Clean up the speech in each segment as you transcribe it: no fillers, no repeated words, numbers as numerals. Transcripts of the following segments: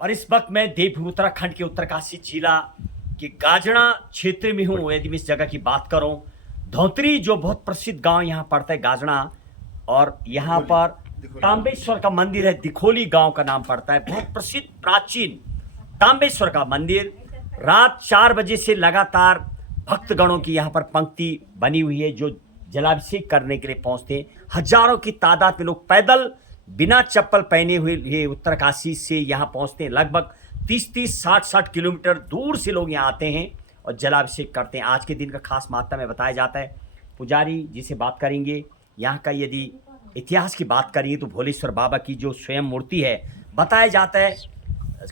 और इस वक्त मैं देवभूमि उत्तराखंड के उत्तरकाशी जिला के गाजड़ा क्षेत्र में हूँ। यदि मैं इस जगह की बात करूँ, धौतरी जो बहुत प्रसिद्ध गांव यहाँ पड़ता है गाजड़ा, और यहाँ पर तांबेश्वर का मंदिर है। दिखोली गांव का नाम पड़ता है। बहुत प्रसिद्ध प्राचीन तांबेश्वर का मंदिर। रात 4 बजे से लगातार भक्तगणों की यहाँ पर पंक्ति बनी हुई है जो जलाभिषेक करने के लिए पहुंचते हैं। हजारों की तादाद में लोग पैदल बिना चप्पल पहने हुए ये उत्तरकाशी से यहाँ पहुंचते हैं। लगभग 30-30, 60-60 किलोमीटर दूर से लोग यहाँ आते हैं और जलाभिषेक करते हैं। आज के दिन का खास महत्व में बताया जाता है। पुजारी जी से बात करेंगे। यहाँ का यदि इतिहास की बात करेंगे तो भोलेश्वर बाबा की जो स्वयं मूर्ति है, बताया जाता है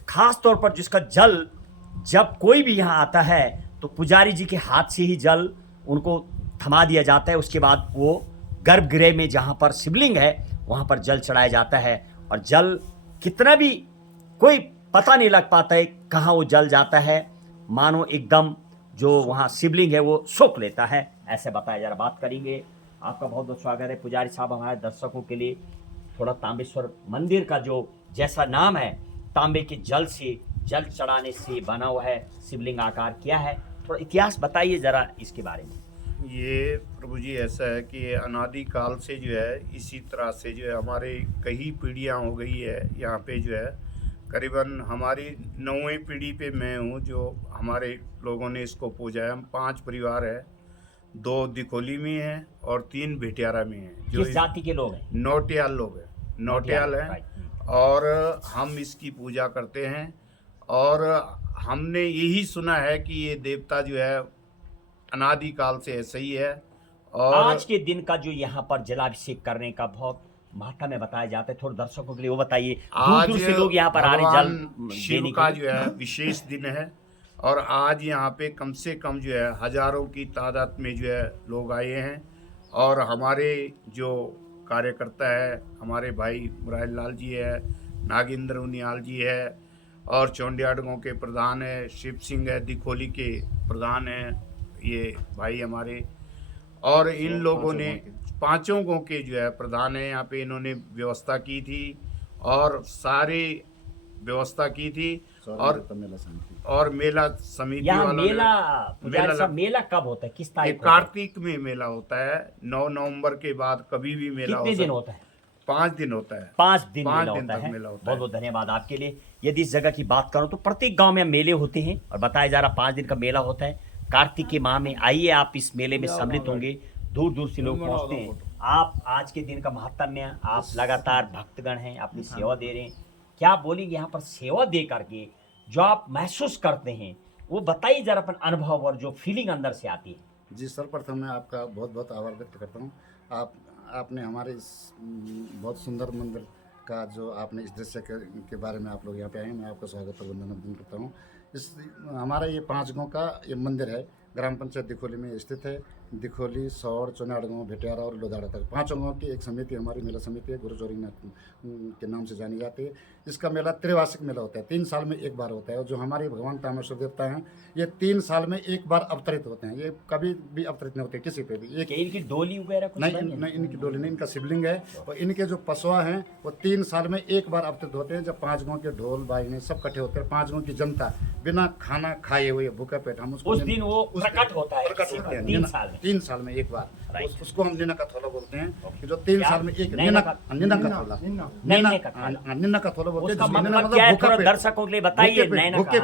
खास तौर पर जिसका जल जब कोई भी यहाँ आता है तो पुजारी जी के हाथ से ही जल उनको थमा दिया जाता है। उसके बाद वो गर्भगृह में जहाँ पर शिवलिंग है वहाँ पर जल चढ़ाया जाता है, और जल कितना भी कोई पता नहीं लग पाता है कहाँ वो जल जाता है। मानो एकदम जो वहाँ शिवलिंग है वो सोख लेता है, ऐसे बताया जा रहा। बात करेंगे। आपका बहुत बहुत स्वागत है पुजारी साहब। हमारे दर्शकों के लिए थोड़ा तांबेश्वर मंदिर का जो जैसा नाम है, तांबे के जल से जल चढ़ाने से बना हुआ है शिवलिंग आकार, क्या है थोड़ा इतिहास बताइए जरा इसके बारे में। ये प्रभु जी ऐसा है कि अनादि काल से जो है इसी तरह से जो है हमारे कई पीढ़ियां हो गई है यहाँ पे जो है। करीबन हमारी 9वीं पीढ़ी पे मैं हूँ जो हमारे लोगों ने इसको पूजा है। हम 5 परिवार है, 2 दिखोली में हैं और 3 भेटियारा में हैं। जो किस जाति के लोग हैं? नौटियाल लोग हैं, नौटियाल हैं। और हम इसकी पूजा करते हैं। और हमने यही सुना है कि ये देवता जो है अनादि काल से ऐसे ही है। और आज के दिन का जो यहाँ पर जलाभिषेक करने का बहुत महत्व में बताया जाता है, थोड़े दर्शकों के लिए वो बताइए। आज दूर से लोग यहाँ पर आ रहे जल भगवान शिव का जो है विशेष दिन है। और आज यहाँ पे कम से कम जो है हजारों की तादाद में जो है लोग आए हैं। और हमारे जो कार्यकर्ता है, हमारे भाई मुरारी लाल जी है, नागेंद्र उनियाल जी है, और चौंडियाडगों के प्रधान है शिव सिंह है, दिखोली के प्रधान है ये भाई हमारे। और इन लोगों ने 5 गाँव के जो है प्रधान है यहाँ पे, इन्होंने व्यवस्था की थी और सारी व्यवस्था की थी। और मेला समिति यहाँ वालों ने मेला कब होता है, किस तारीख को? कार्तिक में मेला होता है। 9 नवंबर के बाद कभी भी मेला कितने दिन होता है? 5 दिन होता है। 5 दिन 5 मेला दिन होता तक है। मेला होता बहुत है। बहुत धन्यवाद आपके लिए। यदि इस जगह की बात करूं तो प्रत्येक गांव में मेले होते हैं और बताया जा रहा 5 दिन का मेला होता है। कार्तिक के माह में आइए आप इस मेले में सम्मिलित होंगे। दूर दूर से लोग पहुंचते हैं। आप आज के दिन का महत्व में आप लगातार भक्तगण हैं, अपनी सेवा दे रहे हैं। क्या बोलेंगे यहाँ पर सेवा दे करके जो आप महसूस करते हैं वो बताइए जरा अपन अनुभव और जो फीलिंग अंदर से आती है। जी, सर्वप्रथम मैं आपका बहुत बहुत आभार व्यक्त करता हूँ। आपने हमारे इस बहुत सुंदर मंदिर का जो आपने इस दृश्य के बारे में आप लोग यहाँ पे आए, मैं आपका स्वागत और वंदन करता हूँ। इस हमारा ये 5 गाँव का ये मंदिर है, ग्राम पंचायत दिखोली में स्थित है। दिखोली, सौर, चौनाड़गांव, भेटियारा और लोधाड़ा तक 5 गाँव की एक समिति हमारी मेला समिति है, गुरु जोरिंगनाथ के नाम से जानी जाती है। इसका मेला त्रिवार्षिक मेला होता है, 3 साल में एक बार होता है। और जो हमारे भगवान तामेश्वर देवता हैं ये 3 साल में एक बार अवतरित होते हैं। ये कभी भी अवतरित नहीं होते किसी पे भी। एक इनकी डोली वगैरह कुछ नहीं, इनकी डोली नहीं, इनका शिवलिंग है। और इनके जो पशुआ हैं वो 3 साल में एक बार अवतरित होते हैं, जब 5 गाँव के ढोल बाजने सब इकट्ठे होते हैं। 5 गाँव की जनता बिना खाना खाए हुए भूखा पेट, हम उसको उस दिन वो प्रकट होता है 3 साल में एक बार। उसको हम निना का थोला बोलते हैं कि जो 3 साल में एक निना का थोला, निना का थोला बोलते हैं। दर्शकों के लिए बताइए।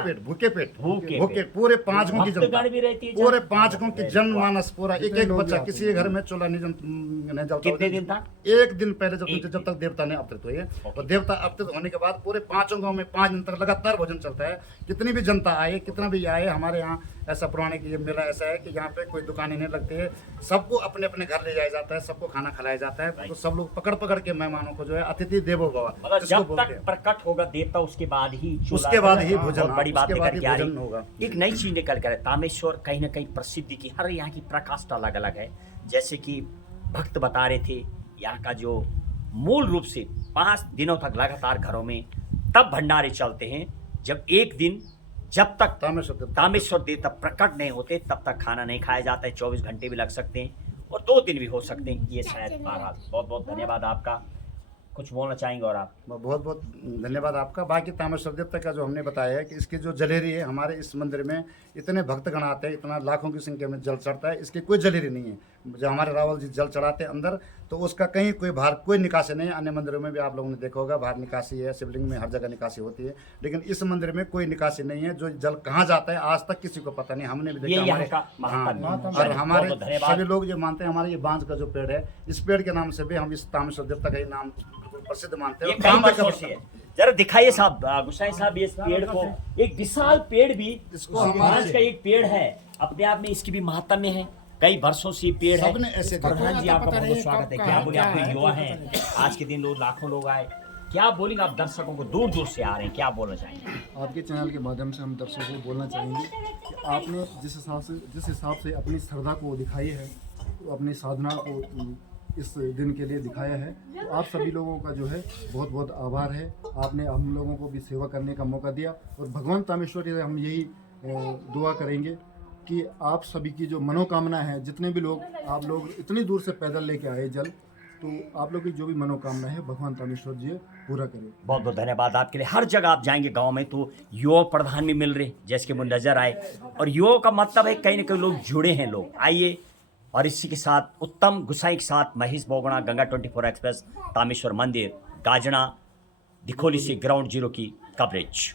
भूखे पेट पूरे 5 गाँव की जनता, पूरे 5 गाँव की जनमानस, पूरा एक बच्चा, किसी घर में चूल्हा नहीं जलता। कितने दिन था? 1 दिन पहले जब तक देवता ने अवतरित हुए। और देवता अवतरित होने के बाद पूरे 5 गाँव में 5 दिन तक लगातार भोजन चलता है। कितनी भी जनता आए, कितना भी आए, हमारे यहाँ ऐसा पुराने की ये मेला ऐसा है कि यहाँ पे कोई दुकानें नहीं लगती है। सबको अपने अपने घर ले जाया जाता है, सबको खाना खिलाया जाता है। तो सब लोग पकड़ के मेहमानों को जो है अतिथि देवो भव, जब तक प्रकट होगा देवता उसके बाद ही भोजन, बड़ी बात लेकर के आ रही होगा। एक नई चीज निकल कर तामेश्वर कहीं ना कहीं प्रसिद्धि की, हर यहाँ की प्रकाष्ठा अलग अलग है। जैसे कि भक्त बता रहे थे यहाँ का जो मूल रूप से 5 दिनों तक लगातार घरों में तब भंडारे चलते हैं जब एक दिन जब तक तामेश्वर देवता प्रकट नहीं होते तब तक खाना नहीं खाया जाता है। 24 घंटे भी लग सकते हैं और 2 दिन भी हो सकते हैं। ये शायद बहरहाल बहुत बहुत धन्यवाद आपका। कुछ बोलना चाहेंगे और आप? बहुत बहुत धन्यवाद आपका। बाकी तामेश्वर देवता का जो हमने बताया है कि इसकी जो जलेरी है, हमारे इस मंदिर में इतने भक्तगण आते हैं, इतना लाखों की संख्या में जल चढ़ता है, इसकी कोई जलेरी नहीं है। जो हमारे रावल जी जल चढ़ाते हैं अंदर, तो उसका कहीं कोई बाहर कोई निकासी नहीं है। अन्य मंदिरों में भी आप लोगों ने देखा होगा बाहर निकासी है, शिवलिंग में हर जगह निकासी होती है, लेकिन इस मंदिर में कोई निकासी नहीं है। जो जल कहाँ जाता है आज तक किसी को पता नहीं, हमने भी ये देखा। यहाँ हमारे का महात्मा है। और चलिए, हमारे बहुत-बहुत धन्यवाद। सभी लोग ये मानते हैं, हमारे ये बांज का जो पेड़ है, इस पेड़ के नाम से भी हम इस तामेश्वर देवता का ये नाम प्रसिद्ध मानते ये हैं। कई काम भी वर्षों करते से हैं। है। जरा दिखाइए साहब, गुसाई साहब, इस पेड़ को, एक विशाल पेड़ भी, इसको समाज का एक पेड़ है, अपने आप में इसकी भी महात्म्य है। कई वर्षों से ये पेड़ है। सबने ऐसे प्रधान जी, आपका पता बहुत नहीं स्वागत है। कब क्या का बोले, क्या आप है, युवा कोई हैं, पता आज के दिन लोग लाखों लोग आए, क्या बोलेंगे आप दर्शकों को, दूर दूर से आ रहे हैं, क्या बोलना चाहेंगे? आपके चैनल के माध्यम से हम दर्शकों को बोलना चाहेंगे कि आपने जिस हिसाब से अपनी श्रद्धा को दिखाई है, अपनी साधना को इस दिन के लिए दिखाया है, तो आप सभी लोगों का जो है बहुत बहुत आभार है। आपने हम लोगों को भी सेवा करने का मौका दिया, और भगवान तामेश्वर से हम यही दुआ करेंगे कि आप सभी की जो मनोकामना है, जितने भी लोग आप लोग इतनी दूर से पैदल लेके आए जल, तो आप लोग की जो भी मनोकामना है भगवान तामेश्वर जी पूरा करें। बहुत बहुत धन्यवाद आपके लिए। हर जगह आप जाएंगे गांव में तो युवा प्रधान भी मिल रहे, जैसे कि मुझे नजर आए, और युवा का मतलब है कहीं ना कहीं लोग जुड़े हैं। लोग आइए, और इसी के साथ उत्तम गुसाई के साथ महेश बोगड़ा, गंगा 24 एक्सप्रेस, तामेश्वर मंदिर, गाजना, दिखोली से ग्राउंड जीरो की कवरेज।